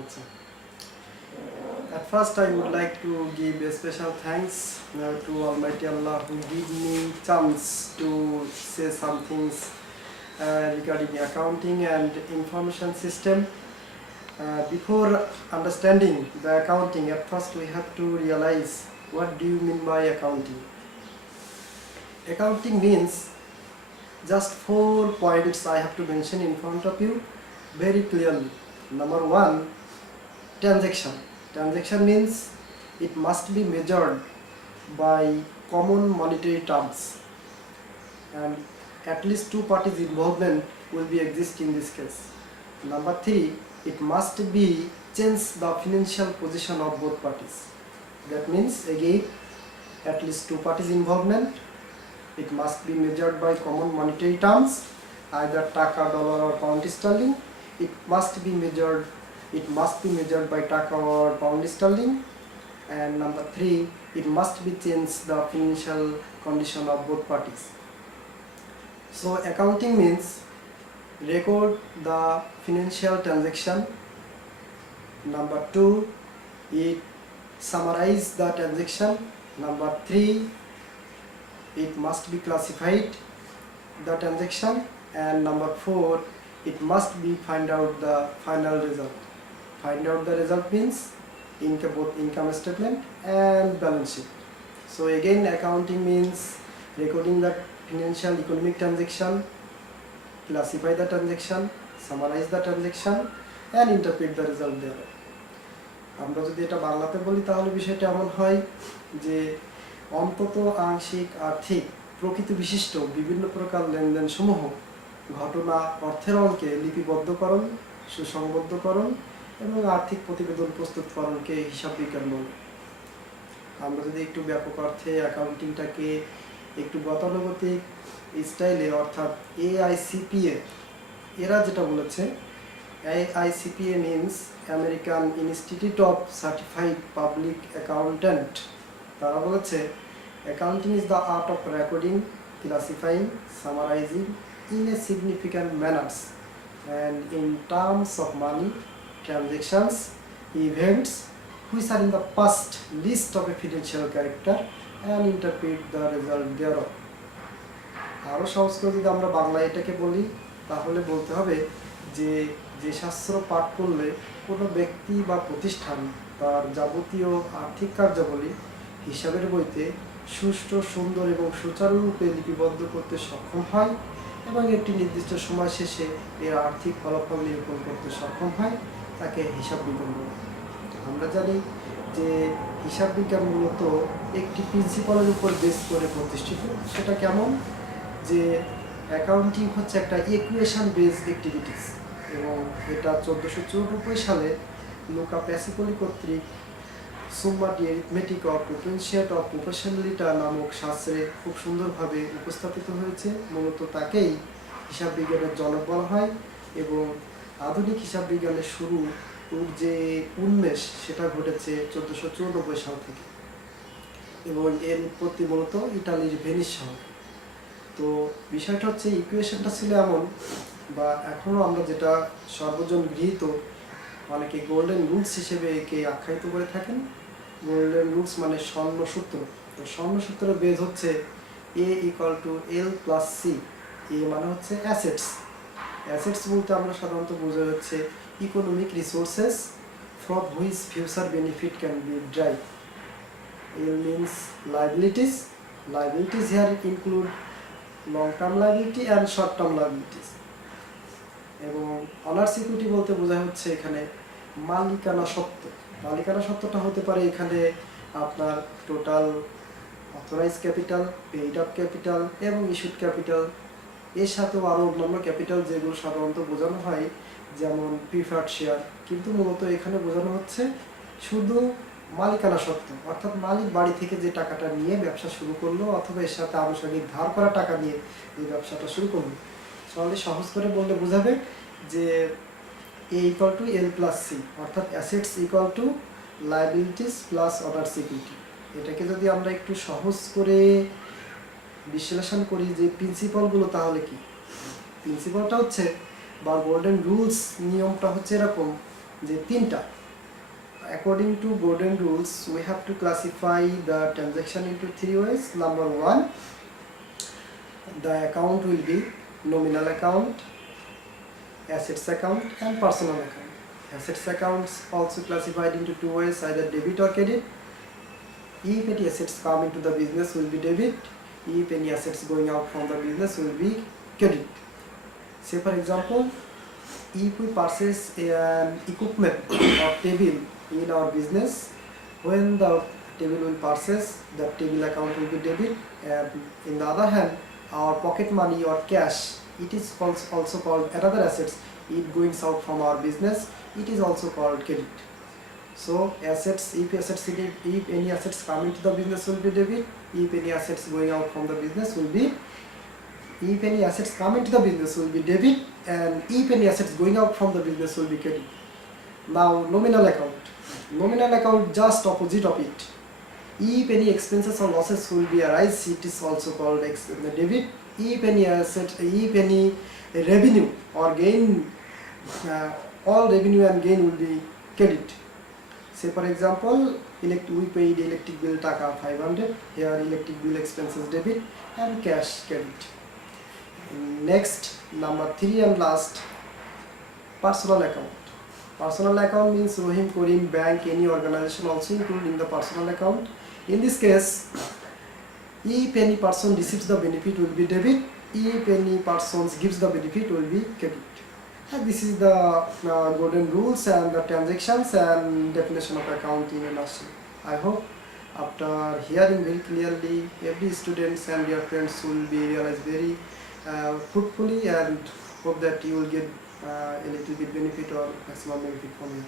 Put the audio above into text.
আচ্ছা, at first I would like to give a special thanks to Almighty Allah who give me chance to say some things regarding accounting and information system. Before understanding the accounting, at first we have to realize what do you mean by accounting. Accounting means just 4 points I have to mention in front of you very clearly. Number 1, transaction. Transaction means it must be measured by common monetary terms, and at least 2 parties involvement will be exist in this case. Number 3, it must be change the financial position of both parties. That means again at least 2 parties involvement. It must be measured by common monetary terms, either taka, dollar or pound sterling. It must be measured by taka or pound sterling. And number 3, it must be change the financial condition of both parties. So accounting means record the financial transaction. Number 2, it summarize the transaction. Number 3, it must be classified the transaction. And number 4, it must be find out the final result. Find out the result means both income statement and balance sheet. So again, accounting means recording the financial economic transaction, classify the transaction, summarize the transaction and interpret the result there. আমরা যদি এটা বাংলাতে বলি তাহলে বিষয়টা এমন হয় যে অন্তত আংশিক আর্থিক প্রকৃতি বিশিষ্ট বিভিন্ন প্রকার লেনদেন সমূহ ঘটনা অর্থের অঙ্কে লিপিবদ্ধকরণ, সুসংবদ্ধকরণ এবং আর্থিক প্রতিবেদন প্রস্তুতকরণকে হিসাব বিজ্ঞান বলে। আমরা যদি একটু ব্যাপক অর্থে অ্যাকাউন্টিংটাকে একটু গতানুগতিক স্টাইলে অর্থাৎ AICPA এরা যেটা বলেছে, AICPA means American institute of certified public accountant. তারা বলেছে accounting is the art of recording, ক্লাসিফাইং, summarising in a significant manners and in terms of money, transactions, events which are in the past list of a financial character and interpret the result thereof. আরও সহজ করে যদি আমরা বাংলা এটাকে বলি তাহলে বলতে হবে যে যে শাস্ত্র পাঠ করলে কোনো ব্যক্তি বা প্রতিষ্ঠান তার যাবতীয় আর্থিক কার্যাবলী হিসাবের বইতে সুষ্ঠু, সুন্দর এবং সুচারুরূপে লিপিবদ্ধ করতে সক্ষম হয় এবং একটি নির্দিষ্ট সময় শেষে এর আর্থিক ফলাফল নিরূপণ করতে সক্ষম হয়, তাকে হিসাব বিজ্ঞান বলে। আমরা জানি যে হিসাব বিজ্ঞান মূলত একটি প্রিন্সিপালের উপর বেস করে প্রতিষ্ঠিত। সেটা কেমন? যে অ্যাকাউন্টিং হচ্ছে একটা ইকুয়েশন বেসড অ্যাক্টিভিটিস এবং এটা 1494 সালে লুকা প্যাসিকলি কর্তৃক সুম্মা ডি অ্যারিথমেটিক অফ পোটেনশিয়েট অফ প্রফেশনালিটা নামক শাস্ত্রে খুব সুন্দরভাবে উপস্থাপিত হয়েছে। মূলত তাকেই হিসাব বিজ্ঞানের জনক বলা হয় এবং আধুনিক হিসাব বিজ্ঞানের শুরু যে উন্মেষ সেটা ঘটেছে 1494 সাল থেকে এবং এর উৎপত্তি মূলত ইটালির ভেনিস শহর। তো বিষয়টা হচ্ছে ইকুয়েশনটা ছিল এমন, বা এখনও আমরা যেটা সর্বজন গৃহীত, অনেকে গোল্ডেন রুলস হিসেবে একে আখ্যায়িত করে থাকেন। গোল্ডেন রুলস মানে স্বর্ণসূত্র। তো স্বর্ণসূত্রের বেজ হচ্ছে A=L+C। এ মানে হচ্ছে অ্যাসেটস। অ্যাসেটস বলতে আমরা সাধারণত বোঝা হচ্ছে economic resources from which future benefit can be drive. L means liabilities. Liabilities here include long term liability and short term liabilities. এবং অনার্স ইকুইটি বলতে বোঝা হচ্ছে এখানে মালিকানা সত্ত্ব। মালিকানা সত্ত্বটা হতে পারে এখানে আপনার total authorize capital, paid up capital এবং ইস্যুড ক্যাপিটাল, এর সাথেও আরও অন্যান্য ক্যাপিটাল যেগুলো সাধারণত বোঝানো হয় যেমন প্রিফার্ড শেয়ার। কিন্তু মূলত এখানে বোঝানো হচ্ছে শুধু মালিকানা সত্ত্ব, অর্থাৎ মালিক বাড়ি থেকে যে টাকাটা নিয়ে ব্যবসা শুরু করলো অথবা এর সাথে আনুষঙ্গিক ধার করা টাকা নিয়ে এই ব্যবসাটা শুরু করলো। সহজ করে বললে বোঝাবে যে A=L+C, অর্থাৎ অ্যাসেটস = লায়াবিলিটিস প্লাস অনার্স ইকুইটি। এটাকে যদি আমরা একটু সহজ করে বিশ্লেষণ করি যে প্রিন্সিপালগুলো, তাহলে কি প্রিন্সিপালটা হচ্ছে বা গোল্ডেন রুলস নিয়মটা হচ্ছে এরকম যে তিনটা। According to golden rules, we have to classify the transaction into three ways. Number one, the account will be nominal account, assets account and personal account. Assets accounts also classified into two ways, either debit or credit. If any assets come into the business will be debit, if any assets going out from the business will be credit. Say for example, if we purchase an equipment or table in our business, when the table will purchase, the table account will be debit, and in the other hand, our pocket money or cash, it is also called another assets. It going out from our business, it is also called credit. So assets, if any assets come into the business will be debit, if any assets going out from the business will be, if any assets come into the business will be debit, and if any assets going out from the business will be credit. Now nominal account. Nominal account just opposite of it. If any expenses or losses will be arise, it is also called debit. If any asset, if any revenue or gain, all revenue and gain will be credit. Say for example, we paid electric bill taka 500, here electric bill expenses debit and cash credit. Next, number 3 and last, personal account. Personal account means Rohim, Karim, bank, any organization also included in the personal account. In this case, if any person receives the benefit will be debit, if any person gives the benefit will be credit. And this is the golden rules and the transactions and definition of account in a nutshell. I hope after hearing very clearly, every students and your friends will be realized very fruitfully, and hope that you will get a little bit benefit or maximum benefit from it.